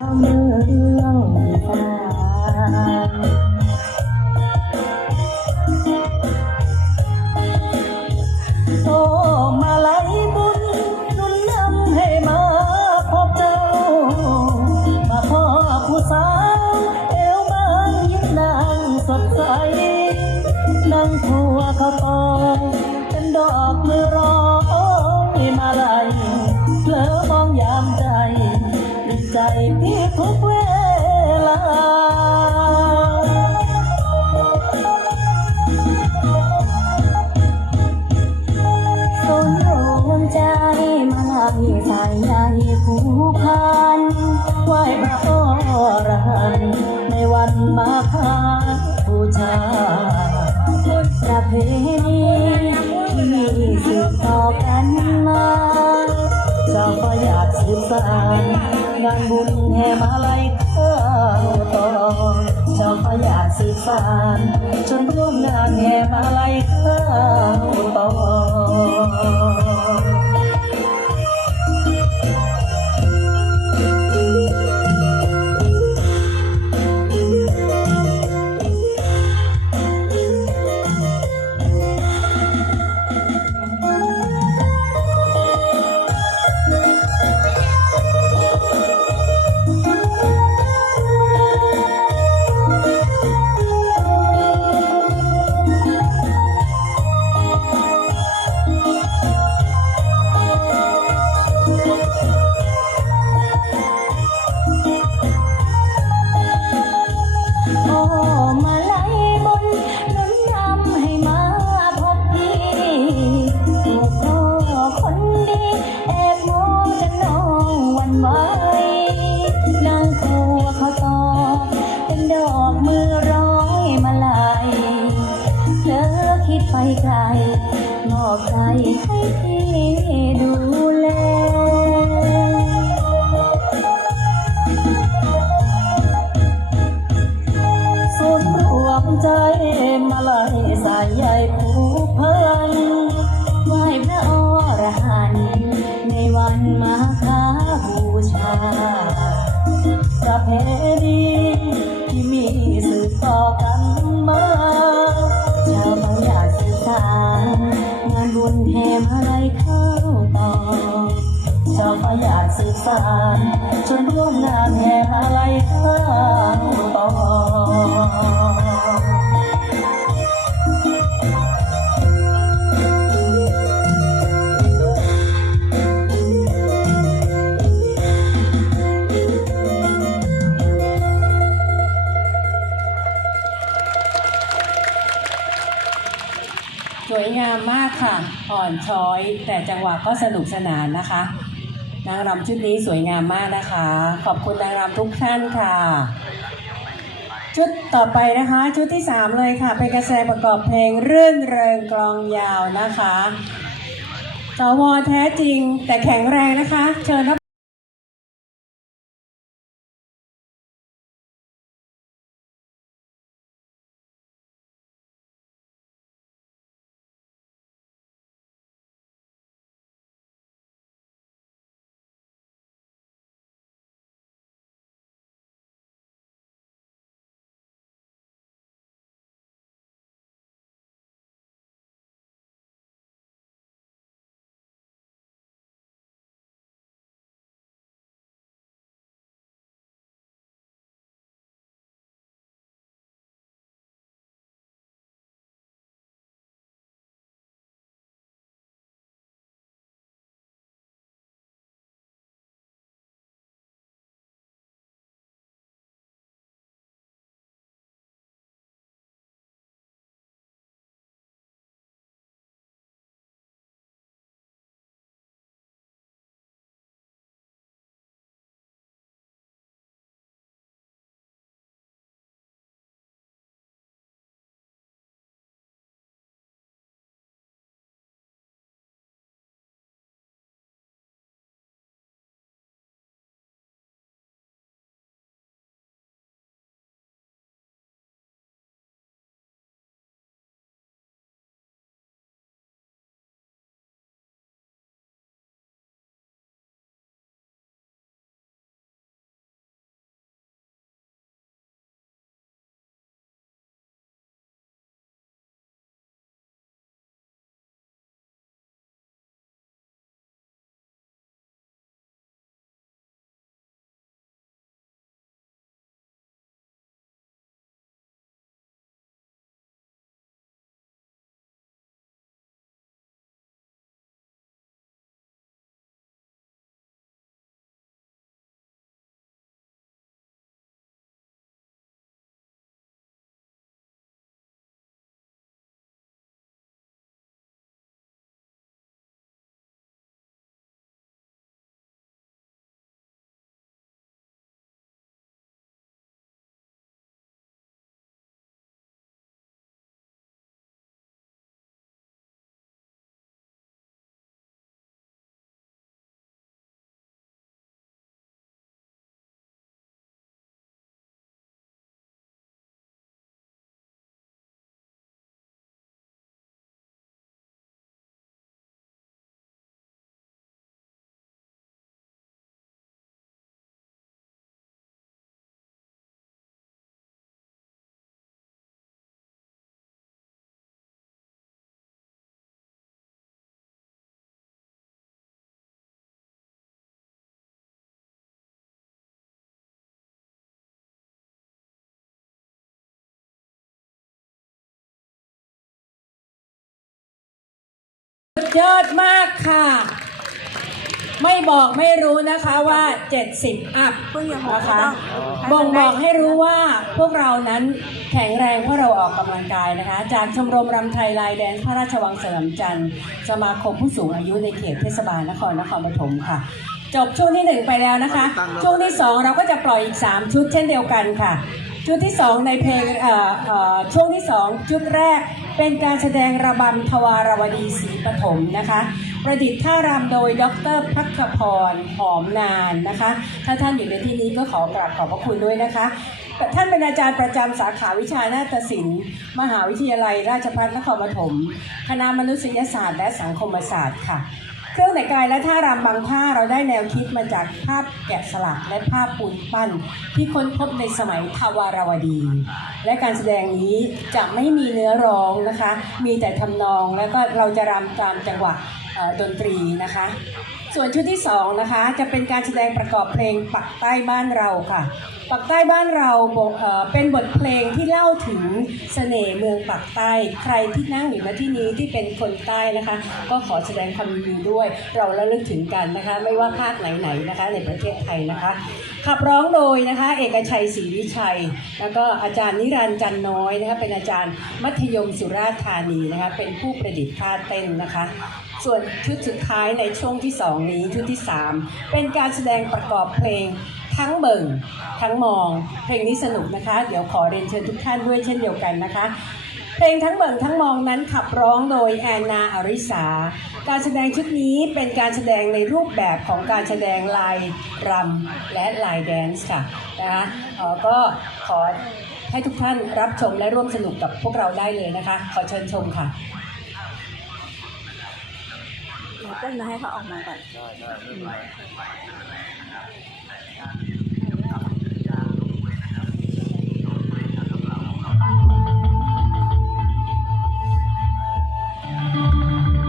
เมื่องฟ้าโตมาไลยบุญหนุนนำให้มาพบเจ้า มาพ่อผู้สาวเอวบางยิ้มนางสดใสนั่งทัวเขาตองเป็นดอกมือร้อยมาลัยเพลอมองยามใจ ใจพี่ทุกเวลา สนรวมใจมาพี่สายใยผูกพันไหวพระอรหันต์ในวันมาฆบูชาประเพณีที่สืบต่อกันมาจ้าก็อยากสืบสาน งานบุญแห่มาลัยข้าวตองเจ้าก็อยาสืบสานจนร่วมงานแห่มาลัยข้าวตอง ระเพณีที่มีสืบต่อกันมา ชาวบางอยากสื่อสารงานบุญแห่มาลัยเข้าต่อชาวบางอยากสืบสานจนร่วมงานแห่ สวยงามมากค่ะ อ่อนช้อย แต่จังหวะก็สนุกสนานนะคะ นางรำชุดนี้สวยงามมากนะคะ ขอบคุณนางรำทุกท่านค่ะ ชุดต่อไปนะคะ ชุดที่สามเลยค่ะ เป็นกระแสประกอบเพลงเรื่นเริงกลองยาวนะคะสวแท้จริงแต่แข็งแรงนะคะ เชิญ ยอดมากค่ะ ไม่บอกไม่รู้นะคะว่า 70 อัพนะคะบ่งบอกให้รู้ว่าพวกเรานั้นแข็งแรงเพราะเราออกกำลังกายนะคะ จากชมรมรำไทยลายแดนซ์พระราชวังเสริมจันทร์สมาคมผู้สูงอายุในเขตเทศบาลนครนครปฐมค่ะจบช่วงที่หนึ่งไปแล้วนะคะ ช่วงที่สองเราก็จะปล่อยอีก3ชุดเช่นเดียวกันค่ะ ชุดที่2ในเพลงช่วงที่2ชุดแรกเป็นการแสดงระบำทวารวดีศรีปฐมนะคะ ประดิษฐ์ท่ารำโดยดรพักพรหอมนานนะคะ ถ้าท่านอยู่ในที่นี้ก็ขอกราบขอบพระคุณด้วยนะคะท่านเป็นอาจารย์ประจำสาขาวิชานาฏศิลป์ มหาวิทยาลัยราชภัฏนครปฐมคณะมนุษยศาสตร์และสังคมศาสตร์ค่ะ เครื่องแต่งกายและท่ารำบางท่าเราได้แนวคิดมาจากภาพแกะสลักและภาพปูนปั้น ที่ค้นพบในสมัยทวารวดี และการแสดงนี้จะไม่มีเนื้อร้องนะคะ มีแต่ทำนองแล้วก็เราจะรำตามจังหวะ ดนตรีนะคะ ส่วนชุดที่สองนะคะจะเป็นการแสดงประกอบเพลงปักใต้บ้านเราค่ะ ปักใต้บ้านเราเอ่อเป็นบทเพลงที่เล่าถึงเสน่ห์เมืองปักใต้ ใครที่นั่งอยู่ณที่นี้ที่เป็นคนใต้นะคะ ก็ขอแสดงความยินดีด้วย เราระลึกถึงกันนะคะ ไม่ว่าภาคไหนๆนะคะ ในประเทศไทยนะคะขับร้องโดยนะคะ เอกชัยศรีวิชัย แล้วก็อาจารย์นิรันดร์จันน้อยนะคะเป็นอาจารย์มัธยมสุราษฎร์ธานีนะคะเป็นผู้ประดิษฐ์ท่าเต้นนะคะ ส่วนชุดสุดท้ายในช่วงที่2นี้ชุดที่3เป็นการแสดงประกอบเพลงทั้งเบิ่งทั้งมอง เพลงนี้สนุกนะคะ เดี๋ยวขอเรียนเชิญทุกท่านด้วยเช่นเดียวกันนะคะเพลงทั้งเบิ่งทั้งมองนั้นขับร้องโดยแอนนาอริสา การแสดงชุดนี้เป็นการแสดงในรูปแบบของการแสดงลายรำและลายแดนซ์ค่ะนะคะก็ขอให้ทุกท่านรับชมและร่วมสนุกกับพวกเราได้เลยนะคะ ขอเชิญชมค่ะ เต้นมาให้เขาออกมาก่อน ได้ได้ไม่เป็นไร